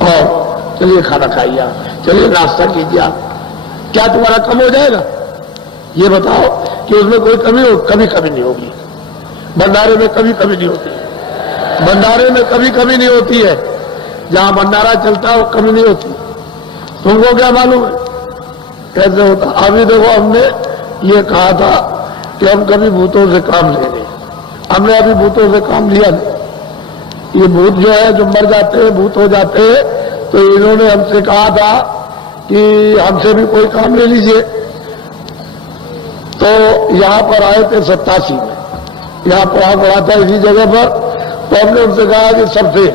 और चलिए खाना खाइए, चलिए नाश्ता कीजिए, क्या तुम्हारा कम हो जाएगा? ये बताओ कि उसमें कोई कमी हो? कभी कभी नहीं होगी। भंडारे में कभी कभी नहीं होती, भंडारे में कभी कभी नहीं होती है। जहां भंडारा चलता है वो कमी नहीं होती। तुमको क्या मालूम है कैसे होता? अभी देखो, हमने ये कहा था कि हम कभी भूतों से काम लेंगे, हमने अभी भूतों से काम लिया नहीं। ये भूत जो है, जो मर जाते हैं, भूत हो जाते हैं, तो इन्होंने हमसे कहा था कि हमसे भी कोई काम ले लीजिए। तो यहां पर आए थे 87 में, यहां पढ़ा था इसी जगह पर। तो हमने उनसे कहा कि सबसे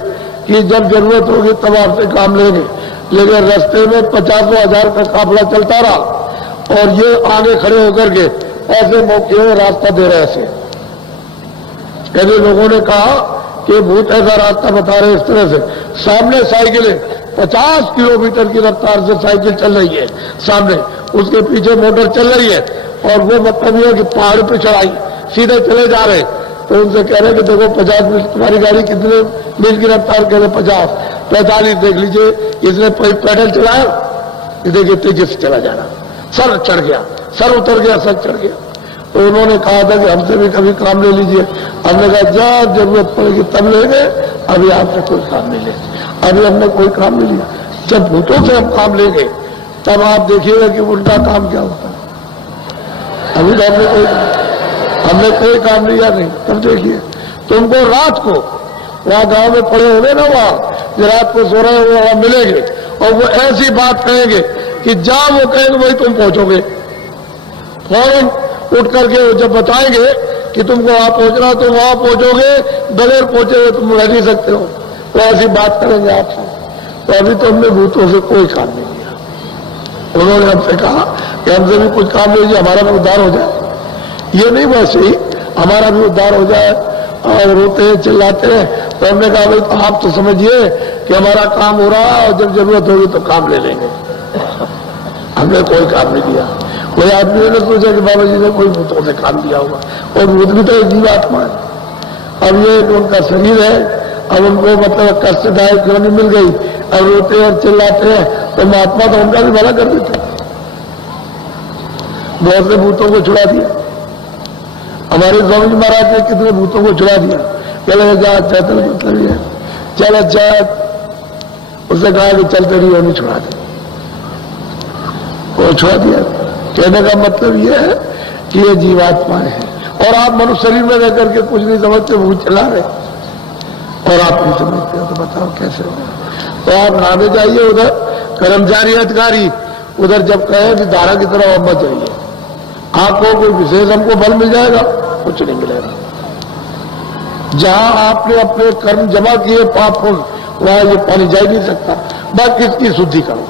कि जब जरूरत होगी तब आपसे काम लेंगे, लेकिन रास्ते में 50,000 का काफिला चलता रहा और ये आगे खड़े होकर के ऐसे मौके में रास्ता दे रहे थे। कहते लोगों ने कहा कि भूत ऐसा रास्ता बता रहे इस तरह से, सामने साइकिलें 50 किलोमीटर की रफ्तार से साइकिल चल रही है सामने, उसके पीछे मोटर चल रही है, और वो मतलब ये है कि पहाड़ पे चढ़ाई सीधे चले जा रहे। तो उनसे कह रहे हैं कि देखो 50 मील तुम्हारी गाड़ी कितने मील की रफ्तार? कह रहे 50, 45 देख लीजिए। इसने पैडल चलाया, देखिए तेजी से चला जाना, सर चढ़ गया, सर उतर गया, सर चढ़ गया। तो उन्होंने कहा था कि हमसे भी कभी काम ले लीजिए। हमने कहा जब जरूरत पड़ेगी तब लेंगे, अभी आपसे कोई काम नहीं लेंगे। अभी हमने कोई काम नहीं लिया। जब भूतों से हम काम लेंगे तब आप देखिएगा कि उनका काम क्या होता है। अभी तो हमने कोई काम लिया नहीं। तब देखिए तुमको रात को वहां गांव में पड़े होंगे ना, वहां रात को सो रहे हो, वहां मिलेंगे और वो ऐसी बात कहेंगे कि जहां वो कहेंगे वही तुम पहुंचोगे। फौरन उठ करके जब बताएंगे कि तुमको वहां पहुंचना, तो वहां पहुंचोगे, बगैर पहुंचे हुए तुम रह नहीं सकते हो। तो ऐसी बात करेंगे आपसे। तो अभी तो हमने भूतों से कोई काम नहीं लिया। उन्होंने हमसे कहा कि हमसे भी कुछ काम लीजिए, हमारा भी उद्धार हो जाए। ये नहीं वैसे ही हमारा भी उद्धार हो जाए, और रोते हैं चिल्लाते हैं। तो हमने कहा भाई तो आप तो समझिए कि हमारा काम हो रहा है और जब जरूरत होगी तो काम ले लेंगे। हमने कोई काम नहीं दिया। कोई आदमी ने सोचा कि बाबा जी ने कोई भूतों से काम दिया होगा, और भूत भी तो एक जीवात्मा है। अब ये उनका शरीर है, अब उनको मतलब कष्टदायक योनि मिल गई, अब रोते और चिल्लाते हैं, तो महात्मा तो उनका भी भला कर देते। बहुत से भूतों को छुड़ा दिया। हमारे स्वामी जी महाराज ने कितने भूतों को छुड़ा दिया। चले जा चैतन मतलब ये चल अच्छा, उसने कहा कि चलते रही नहीं छुड़ा दे, वो छुड़ा दिया। कहने का मतलब ये है कि ये जीवात्माएं हैं, और आप मनुष्य शरीर में रह करके कुछ नहीं समझते, भूत चला रहे और आप नहीं समझते हो, तो बताओ कैसे होगा। तो आप नहाने जाइए, उधर कर्मचारी अधिकारी उधर जब कहे कि धारा की तरफ अब मत जाइए, आपको कोई विशेष हमको बल मिल जाएगा? कुछ नहीं मिलेगा। जहां आपने अपने कर्म जमा किए पाप पुण्य, वहां ये पानी जा ही नहीं सकता। बस इसकी शुद्धि करो,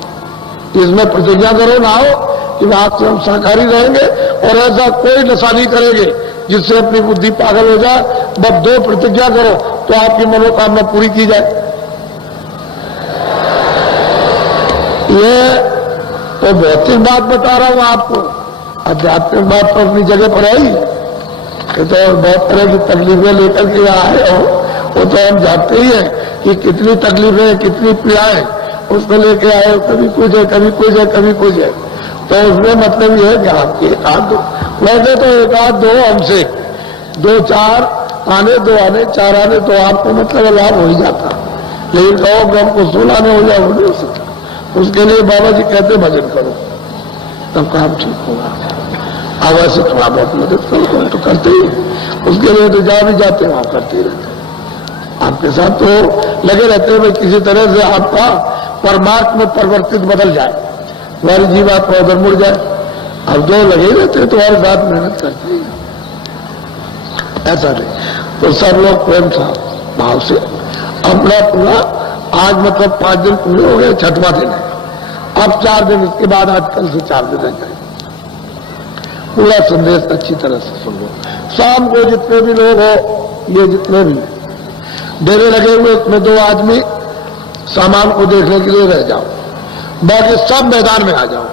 इसमें प्रतिज्ञा करो, ना हो कि आप से हम शाकाहारी रहेंगे और ऐसा कोई नशा नहीं करेंगे जिससे अपनी बुद्धि पागल हो जाए। बस 2 प्रतिज्ञा करो तो आपकी मनोकामना पूरी की जाए। ये तो भौतिक बात बता रहा हूं आपको, आध्यात्मिक बात तो अपनी जगह पर है ही। तो बहुत तरह की तकलीफें लेकर के आए हो, वो तो हम जानते ही हैं कि कितनी तकलीफें, कितनी पीड़ाएं उसको लेके आए हो। कभी कुछ है, कभी कुछ है, कभी कुछ है। तो उसमें मतलब ये है कि आपके 1-2 वैसे तो 1-2 हमसे 2-4 आने, 2 आने, 4 आने तो आपको मतलब लाभ हो ही जाता। लेकिन कहो कि हमको 16 आने हो जाए, वो नहीं हो सकता। उसके लिए बाबा जी कहते भजन करो तब काम ठीक होगा। अब ऐसे थोड़ा बहुत मदद करो तो करते ही, उसके लिए तो जहां भी जाते वहां करते ही रहते। आपके साथ तो लगे रहते हैं भाई किसी तरह से आपका परमार्थ में परिवर्तित बदल जाए, तुम्हारी जीवात्मा उधर मुड़ जाए। अब 2 लगे रहते हैं तुम्हारे साथ, मेहनत करते ही, ऐसा नहीं। तो सब लोग प्रेम था भाव से अपना पूरा, आज मतलब 5 दिन पूरे हो गए, 6वां दिन है। अब 4 दिन, इसके बाद आज कल से 4 दिन रह जाएंगे। पूरा संदेश अच्छी तरह से सुन लो। शाम को जितने भी लोग हो, ये जितने भी डेरे लगे हुए, उसमें 2 आदमी सामान को देखने के लिए रह जाओ, बाकी सब मैदान में आ जाओ,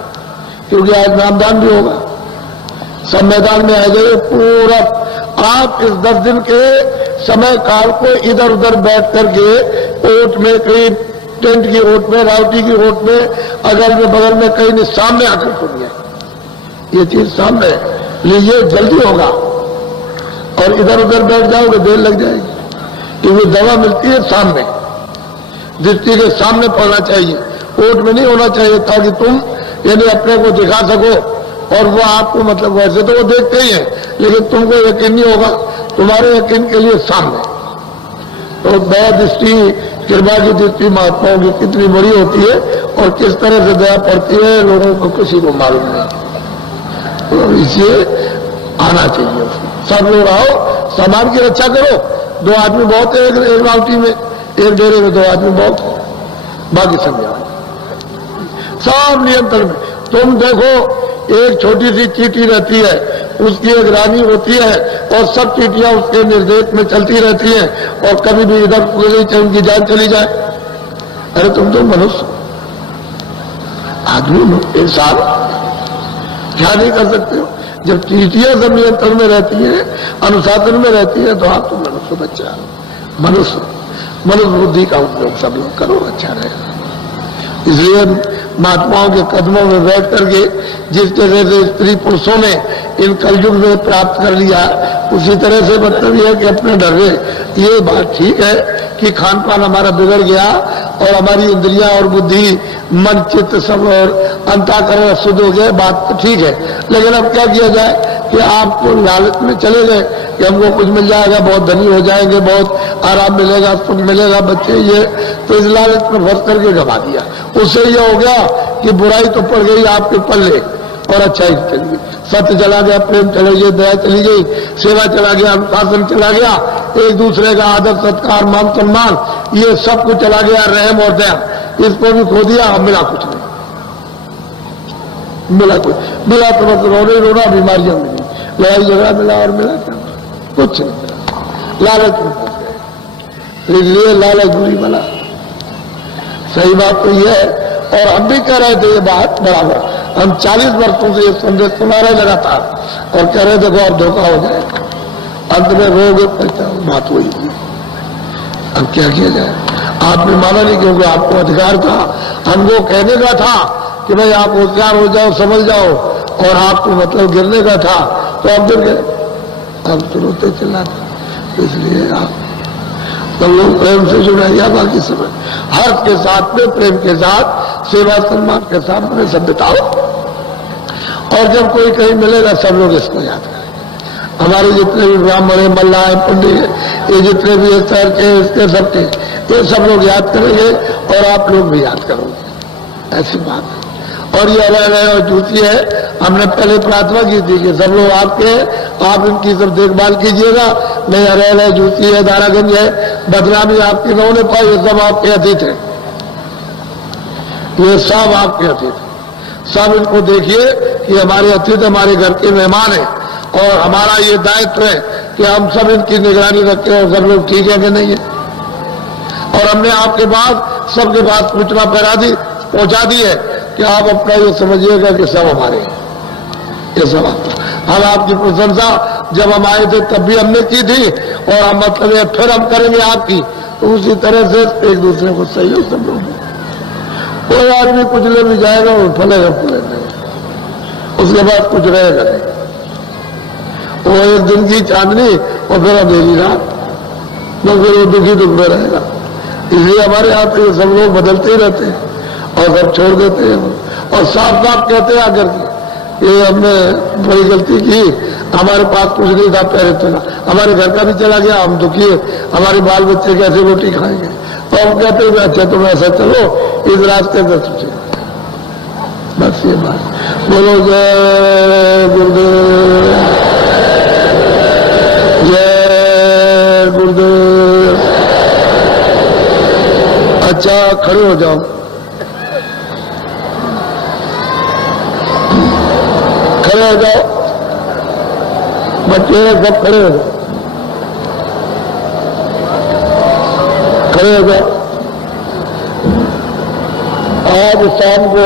क्योंकि आज नामदान भी होगा। सब मैदान में आ जाइए पूरा। आप इस 10 दिन के समय काल को इधर उधर बैठ करके ओट में करीब टेंट की ओट में, रावटी की ओट में, अगल में बगल में कहीं नहीं, सामने आकर सुनिए ये चीज सामने लीजिए, जल्दी होगा। और इधर उधर बैठ जाओगे देर लग जाएगी, क्योंकि दवा मिलती है सामने, दृष्टि के सामने पड़ना चाहिए, ओट में नहीं होना चाहिए, ताकि तुम यानी अपने को दिखा सको और वो आपको मतलब वैसे तो वो देखते ही है, लेकिन तुमको यकीन नहीं होगा, तुम्हारे यकीन के लिए सामने। तो दया दृष्टि, कृपा की दृष्टि महात्माओं की कितनी बड़ी होती है और किस तरह से दया पड़ती है, लोगों को किसी को मालूम नहीं। तो इसलिए आना चाहिए, सब लोग आओ, समाज की रक्षा करो। 2 आदमी बहुत है एक रावटी में, एक डेरे में 2 आदमी बहुत है, बाकी सब आओ, सब नियंत्रण में। तुम देखो, एक छोटी सी चींटी रहती है, उसकी एक रानी होती है और सब चींटियां उसके निर्देश में चलती रहती हैं, और कभी भी इधर उनकी जान चली जाए। अरे तुम तो मनुष्य आदमी हो, इंसान, क्या नहीं कर सकते हो? जब चींटियां सब नियंत्रण में रहती हैं, अनुशासन में रहती है, तो आप तो मनुष्य बच्चा, मनुष्य बुद्धि का उपयोग सब लोग करो, अच्छा रहेगा। इसलिए महात्माओं के कदमों में बैठ करके जिस तरह से स्त्री पुरुषों ने इन कलयुग में प्राप्त कर लिया, उसी तरह से मतलब यह है कि अपने डरे। ये बात ठीक है कि खान पान हमारा बिगड़ गया और हमारी इंद्रियां और बुद्धि, मन, चित्त सब और अंतःकरण शुद्ध हो गए, बात तो ठीक है, लेकिन अब क्या किया जाए कि आप तो लालच में चले गए कि हमको कुछ मिल जाएगा, बहुत धनी हो जाएंगे, बहुत आराम मिलेगा, सुख मिलेगा, बच्चे ये, तो इस लालच में फंस करके गवा दिया। उससे यह हो गया कि बुराई तो पड़ गई आपके पल्ले और अच्छाई चली गई, सत्य चला गया, प्रेम चले गए, दया चली गई, सेवा चला गया, अनुशासन चला गया, एक दूसरे का आदर सत्कार मान सम्मान ये सब कुछ चला गया, रहम और दया इसको भी खो दिया। अब मिला कुछ नहीं, मिला कुछ मिला तो बस रोने रोना, बीमारियां मिली, लड़ाई झगड़ा मिला, और मिला क्या? कुछ नहीं मिला, लालच में फंस गए। इसलिए लालच बुरी बना, सही बात तो यह है। और हम भी कह रहे थे ये बात बराबर, हम 40 वर्षों से ये संदेश सुना रहे लगातार और कह रहे देखो अब धोखा हो जाएगा, अंत में रोग बात हुई। अब क्या किया जाए? आपने माना नहीं, क्योंकि आपको अधिकार था, हमको कहने का था कि भाई आप होशियार हो जाओ, समझ जाओ, और आपको मतलब गिरने का था, तो आप गिर गए, अब तो रोते चिल्लाते। इसलिए आप सब लोग प्रेम से जुड़ाइया, बाकी समय हर्ष के साथ में, प्रेम के साथ, सेवा सम्मान के साथ में सब बिताओ। और जब कोई कहीं मिलेगा सब लोग इसको याद करें। हमारे जितने भी ब्राह्मण है, मल्ला है, पंडित है, ये जितने भी शहर के, इसके सबके, ये सब लोग याद करेंगे और आप लोग भी याद करोगे, ऐसी बात है। और ये रह और जूती है, हमने पहले प्रार्थना की थी कि सब लोग आपके, आप इनकी सब देखभाल कीजिएगा। नहीं रह जूती है, दारागंज है, बदनामी आपकी न होने पाई, ये सब आपके अतीत है, ये सब आपके अतीत है। सब इनको देखिए कि हमारे अतिथि हमारे घर के मेहमान हैं, और हमारा ये दायित्व है कि हम सब इनकी निगरानी रखें और सब लोग ठीक है कि नहीं है। और हमने आपके पास सबके पास सूचना पहुंचा दी है कि आप अपना ये समझिएगा कि सब हमारे हैं, ये सब हम आपकी प्रशंसा जब हम आए थे तब भी हमने की थी, और हम मतलब ये फिर हम करेंगे आपकी। तो उसी तरह से एक दूसरे को सहयोग सब लोग, कोई आदमी कुछ ले भी जाएगा वो फलेगा फूलेगा, उसके बाद कुछ रहेगा नहीं, वो एक दिन की चांदनी और फिर अंधेरी रात, तो फिर वो दुखी दुख में रहेगा। इसलिए हमारे यहाँ पे ये सब लोग बदलते ही रहते हैं और सब छोड़ देते हैं, और साफ साफ कहते हैं आकर के ये हमने बड़ी गलती की, हमारे पास कुछ नहीं था, पहले तो हमारे घर का भी चला गया, हम दुखी है, हमारे बाल बच्चे कैसे रोटी खाएंगे। तो हम कहते हैं अच्छा तुम ऐसा चलो इस रास्ते से सोचे, बस ये बात। बोलो जय गुरुदेव, जय गुरुदेव। अच्छा खड़े हो जाओ, खड़े हो जाओ बच्चे, सब खड़े हो जाओ, खड़े हो जाओ। आज शाम को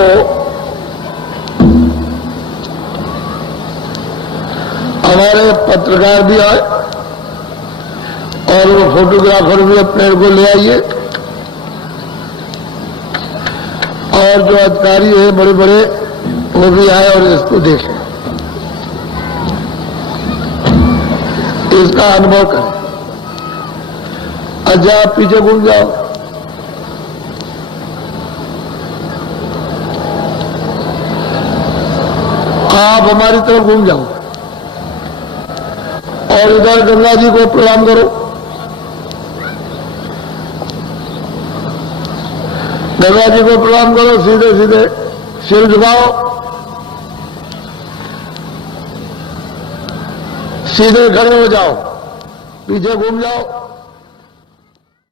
हमारे पत्रकार भी आए और वो फोटोग्राफर भी अपने को ले आइए, और जो अधिकारी है बड़े बड़े वो भी आए और इसको देखें, इसका अनुभव करें। अच्छा आप पीछे घूम जाओ, आप हमारी तरफ घूम जाओ और इधर गंगा जी को प्रणाम करो। गंगा जी को प्रणाम करो, सीधे सीधे सिर झुकाओ, सीधे खड़े हो जाओ, पीछे घूम जाओ।